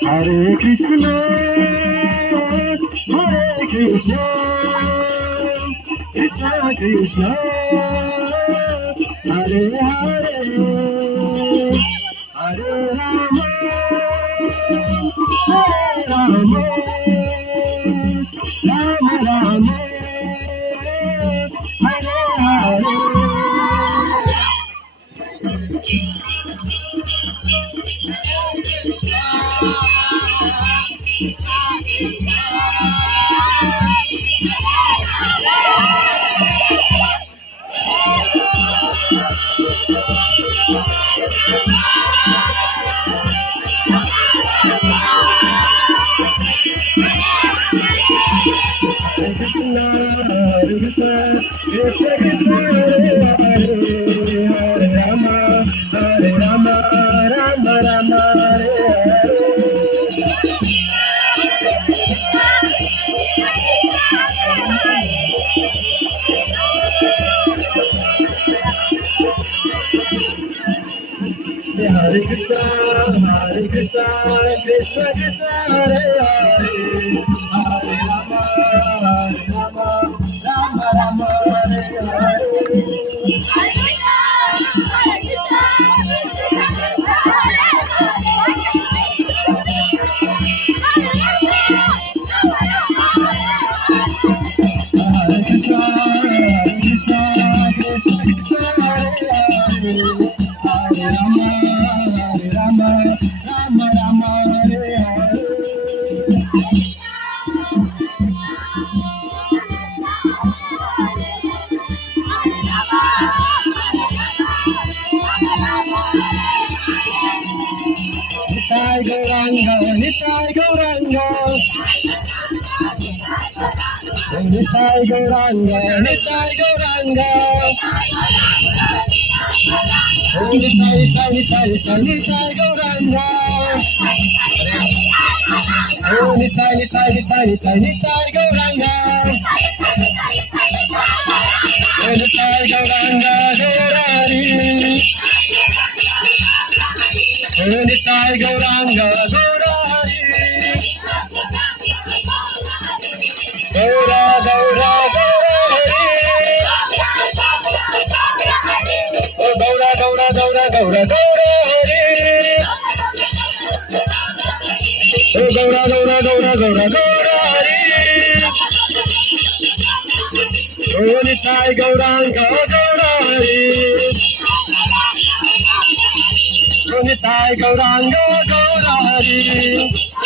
Hare Krishna, Hare Krishna, Krishna Krishna, Hare Hare, Hare Rama, Hare Rama, Rama Rama, Hare Krishna, Hare Krishna, Krishna Krishna, Hare Hare, Hare Rama, Hare Rama, Rama Rama, Hare Hare Krishna, Hare Krishna, Krishna Krishna, Hare Hare, Hare Rama, Hare Rama, Rama Rama, Hare Hare. Hare Krishna, Hare Krishna, Krishna Krishna, Hare Hare, Hare Rama, Hare Rama, Rama Rama, Hare Hare. Nitai Gauranga, Nitai Gauranga, Nitai Gauranga, Nitai Gauranga, Nitai Nitai Nitai Nitai Gauranga, Nitai Nitai Nitai Nitai Nitai Gauranga, Nitai Gauranga Gaurari, Nitai Gauranga Gaurari, Gaura Gaura Gaurari, oh Gaura Gaura Gaura Gaura Gaurari, oh Gaura Gaura Gaura Gaura Gaurari, oh Nitai Gauranga Gaurari, oh Nitai Gauranga Gaurari.